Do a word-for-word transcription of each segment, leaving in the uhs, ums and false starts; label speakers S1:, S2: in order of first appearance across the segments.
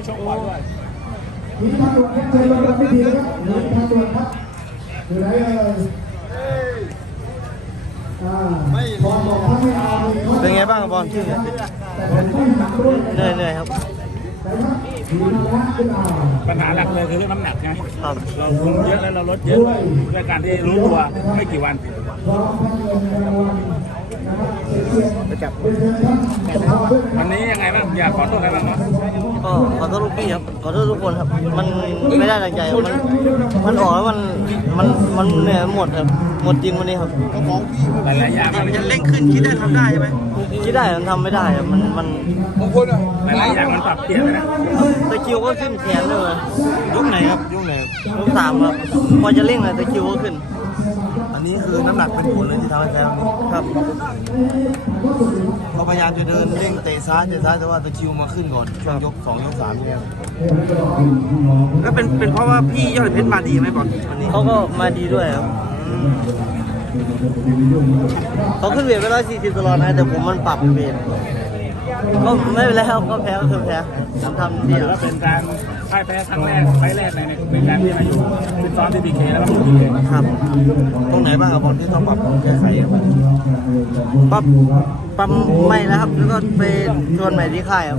S1: ชกก่อนด้วย
S2: มีทางด่วนเชิญลงรับพิธีนะครับมีทางด่วนครับอยู่ไหนเอ่ยบอลบอกถ้าไม่เอา
S3: เป็นไงบ้างบอลที่เหนื่อยเหนื่อยครับ
S1: ปัญหาหลักเลยคือเรื่องน้ำหนักไงเราลงเยอะแล้วเราลดเยอะด้วยการที่รู้ตัวไม่กี่วันไปจับวันนี้ยังไงบ้างอยากขอโทษอะไรบ้างเนาะ
S3: ก็ขอโทษลูกพี่ครับขอโทษทุกคนครับมันไม่ได้ตั้งใจมันมันออกแล้วมันมันมันเหนื่อยหมดครับหมดจริงวันนี้ครับ
S1: หลายๆอย่าง
S3: มันจะเร่งขึ้นคิดได้ทำได้ใช่ไหมคิดได้มันทำไม่ได้ครับมันมัน
S1: บางคนอ่ะหลายๆอย่างมันปรับเปลี่ยนเลยนะ
S3: ตะคิวก็ขึ้นแขนเลยยุคไหนครับยุคไหนยุคสามครับพอจะเร่งเลยตะคิวก็ขึ้นอันนี้คือน้ำหนักเป็นผลเลยที่ทำให้แพ้วันนี้ครับเขาพยายามจะเดินเร่งเตะซ้ายเตะซ้ายแต่ว่าตะคิวมาขึ้นก่อนช่วงยกสองยกสามเนี่ย
S4: ก็เป็นเป็นเพราะว่าพี่ยอดเพชรมาดีไหมบอลวันนี้
S3: เขาก็มาดีด้วยครับเขาขึ้นเวทไปร้อยสี่สิบตลอดนะแต่ผมมันปรับเวทก็ไม่เป็นไรครับก็แพ้ก็คือแพ้ทำทำดี
S1: แล้วเป็นการพ่ายแพ้ครั้งแรกไฟแรกในในการที่มาอยู่ฟิตซ้อมที่บีเคแล้วก็อยู่บีเค
S3: ครับตรงไหนบ้างครับบอลที่ต้องปรับแก้ไขครับปรับปรับไม่แล้วครับแล้วก็ไปชวนใหม่ที่ค่ายครับ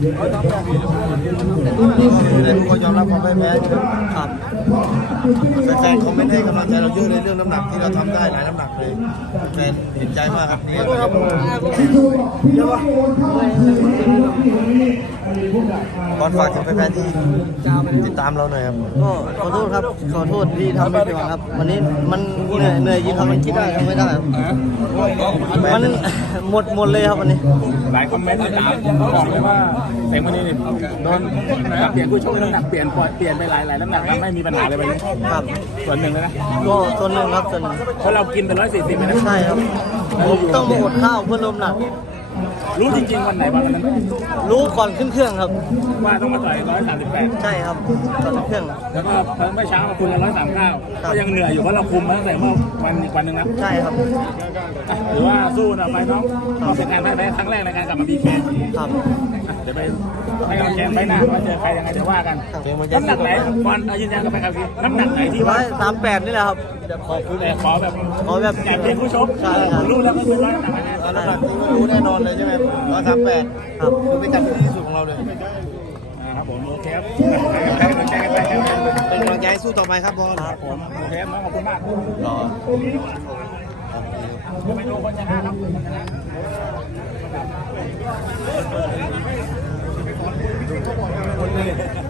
S4: แต่ทุกคนยอมรับความแพ้แพ้
S3: ครับ
S4: แฟนคอมเมนต์ให้กำลังใจเราเยอะในเรื่องน้ำหนักที่เราทำได้หลายน้ำหนักเลยแฟนเห็นใจมากครับนี่ครับบอลฝากถึงแฟนๆที่ติดตามเราหน่อยครับ
S3: ก็ขอโทษครับขอโทษที่ทำไม่ผิดหวังครับวันนี้มันเหนื่อยเหนื่อยจริงครับมันคิดได้ทำไม่ได้มันหมดหมดเลยครับวันนี้
S1: หลายคอมเมนต์ตามบอกเลยว่าเซ็งวันนี้เนี่ยโดนนะครับเปลี่ยนผู้ชกน้ำหนักเปลี่ยนปล่อยเปลี่ยนไปหลายหลายน้ำหนักไม่มีปัญหาเลยวันนี้
S3: ครับ
S1: ส่วนหนึ่งเลยนะ
S3: ก็ส่วนหนึ่งครับส่วนหนึ่ง
S1: เพราะเรากินไปร้อยสี่สิบ
S3: ใช่ครับต้องมาอดข้าวเพื่อลมหนัก
S1: รู้จริงๆวันไหนวันนั้น
S3: รู้ก่อนขึ้นเครื่องครับ
S1: ว่าต้องมาต่อยร้อยสามสิบแปด
S3: ใช่ครับก่อนขึ้นเครื่อง
S1: แล้วก็เพิ่มไม่เช้ามาคุณร้อยสามเก้าก็ยังเหนื่อยอยู่เพราะเราคุมมาตั้งแต่เมื่อวันอีกวันหนึ่งนะ
S3: ใช่ครับ
S1: หรือว่าสู้นะไปน้องก็เป็นการแพ้ครั้งแรกในการกลับมาบีเค
S3: ครับ
S1: เดี๋ยวไปให้กำลังใจไปหน้าว่าเจอใครยังไงเดี๋ยวว่ากันน้ำหนักไหนบอลยืนยันกับไปครับพี่น้ำหนักไหนที่
S3: ร้อยสามแปดนี่แหละครับ
S1: ขอคุณแต่ขอแบบ
S3: ขอแบบ
S1: อยากเป็นผู้ชกรู้แล้วก็เป็นร้อยน้ำหนักแน่
S4: น้ำหนักที่รู้แน่นอนเลยใช่ไหมร้อยสามแปด
S3: ครับ
S4: คือเป็นการที่สุดของเราเลย
S1: ครับผมโอเคครับเป็นกำลังใจไป
S4: เป็นกำลังใจสู้ต่อไปครับบอล
S1: ครับผมโอเคน้องขอบคุณมาก
S4: รอ
S1: ไปดูคนชนะครับคนนี้